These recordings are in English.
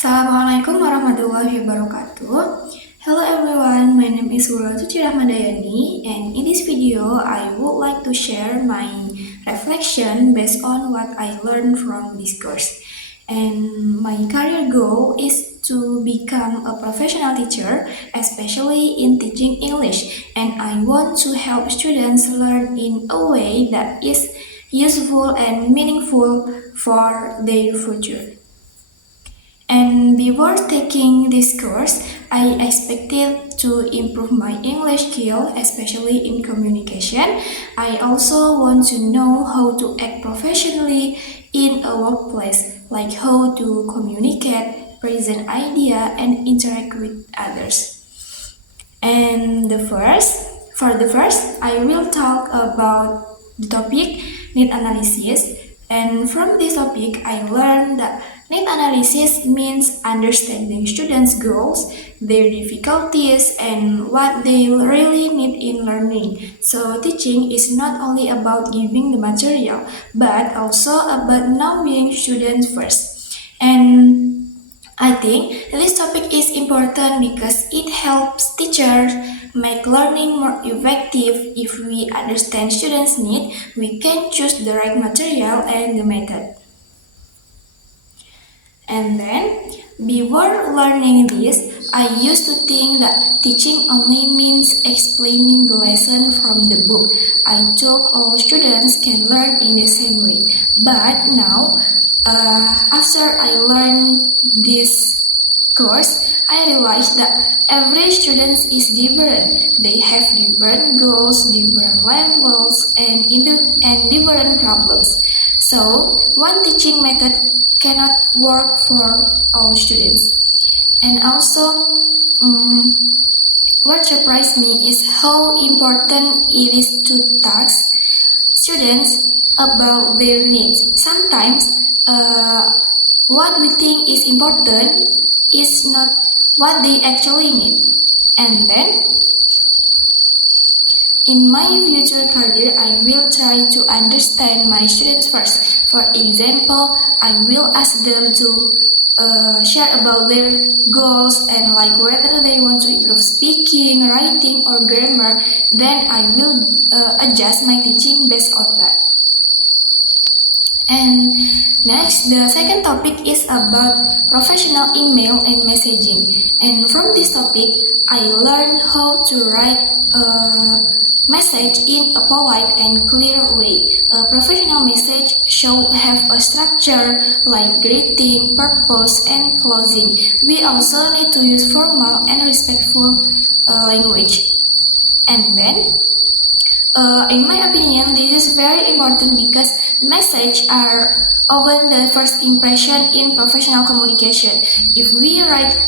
Assalamualaikum warahmatullahi wabarakatuh. Hello everyone, my name is Wura Suci Rahmadayani, and in this video I would like to share my reflection based on what I learned from this course. And my career goal is to become a professional teacher, especially in teaching English, and I want to help students learn in a way that is useful and meaningful for their future. And before taking this course, I expected to improve my English skill, especially in communication. I also want to know how to act professionally in a workplace, like how to communicate, present idea, and interact with others. And for the first, I will talk about the topic need analysis. And from this topic, I learned that need analysis means understanding students' goals, their difficulties, and what they really need in learning. So teaching is not only about giving the material, but also about knowing students first. And I think this topic is important because it helps teachers make learning more effective. If we understand students' need, we can choose the right material and the method. And then, before learning this, I used to think that teaching only means explaining the lesson from the book. I thought all students can learn in the same way. But now, after I learned this course, I realized that every student is different. They have different goals, different levels, and different problems. So, one teaching method cannot work for all students. And also, what surprised me is how important it is to task students about their needs. Sometimes, what we think is important is not what they actually need. And then, in my future career, I will try to understand my students first. For example, I will ask them to share about their goals and like whether they want to improve speaking, writing, or grammar. Then I will adjust my teaching based on that. And next, the second topic is about professional email and messaging. And from this topic, I learned how to write a message in a polite and clear way. A professional message should have a structure like greeting, purpose, and closing. We also need to use formal and respectful language. And then, in my opinion, this is very important because messages are often the first impression in professional communication. If we write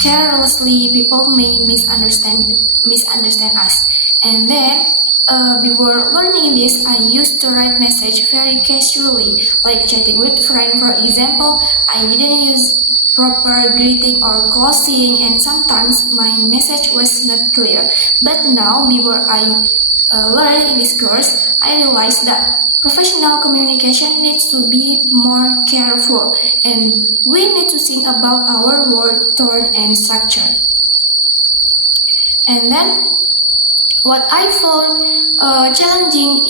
carelessly, people may misunderstand us. And then, before learning this, I used to write message very casually, like chatting with friend. For example, I didn't use proper greeting or closing, and sometimes my message was not clear. But now, before I learn in this course, I realized that professional communication needs to be more careful, and we need to think about our word tone and structure. And then, what I found challenging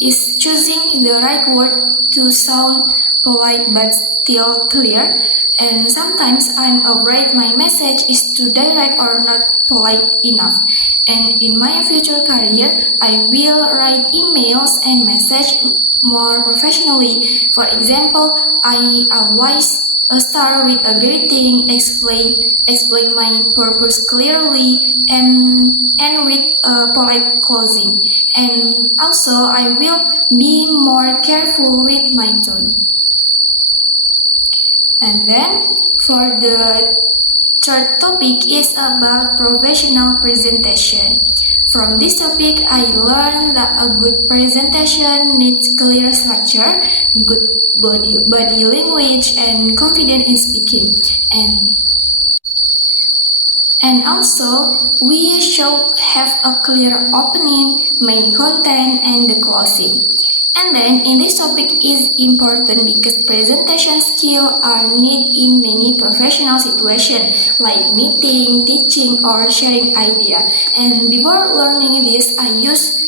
is choosing the right word to sound polite but still clear. And sometimes I'm afraid my message is too direct or not polite enough. And in my future career, I will write emails and message more professionally. For example, I always start with a greeting, explain my purpose clearly, and end with a polite closing. And also, I will be more careful with my tone. And then, for the third topic is about professional presentation. From this topic, I learned that a good presentation needs clear structure, good body language, and confidence in speaking. And also, we should have a clear opening, main content, and the closing. And then, in this topic is important because presentation skills are needed in many professional situations like meeting, teaching, or sharing idea. And before learning this, I used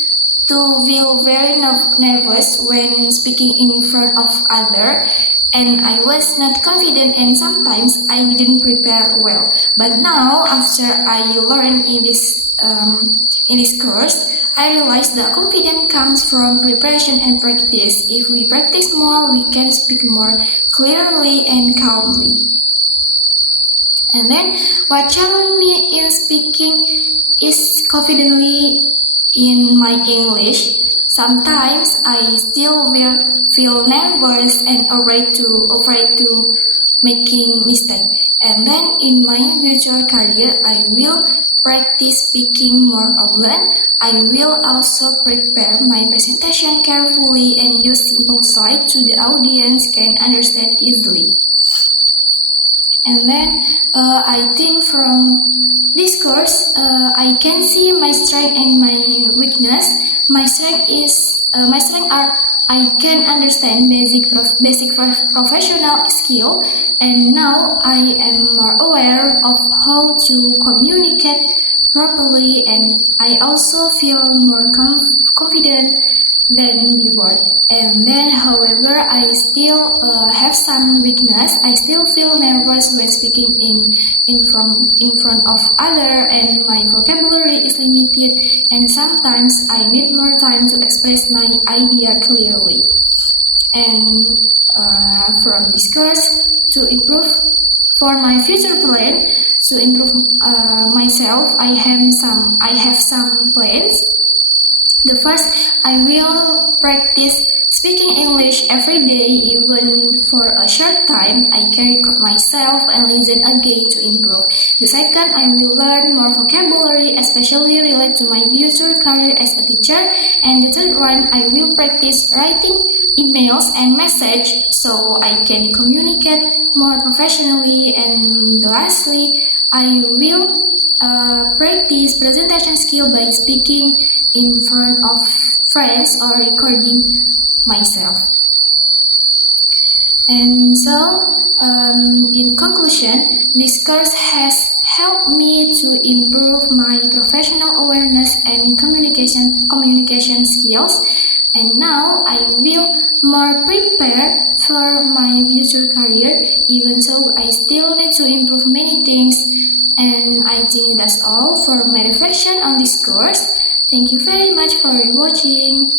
to feel very nervous when speaking in front of others, and I was not confident and sometimes I didn't prepare well. But now, after I learned in this course, I realized that confidence comes from preparation and practice. If we practice more, we can speak more clearly and calmly. And then, what challenged me in speaking is confidently in my English. Sometimes I still will feel nervous and afraid to making mistake. And then in my future career, I will practice speaking more often. I will also prepare my presentation carefully and use simple slides so the audience can understand easily. And then I think from this course, I can see my strength and my weakness. My strength are I can understand basic professional skill, and now I am more aware of how to communicate properly, and I also feel more confident than before. And then, however, I still have some weakness. I still feel nervous when speaking in front of other, and my vocabulary is limited. And sometimes I need more time to express my idea clearly. And from this course, to improve for my future plan, to improve myself, I have some plans. The first, I will practice speaking English every day, even for a short time. I can record myself and listen again to improve. The second, I will learn more vocabulary, especially related to my future career as a teacher. And the third one, I will practice writing emails and messages so I can communicate more professionally. And lastly, I will practice presentation skill by speaking in front of friends or recording myself. And so, in conclusion, this course has helped me to improve my professional awareness and communication skills. And now I will more prepare for my future career, even though I still need to improve many things. And I think that's all for my reflection on this course. Thank you very much for watching.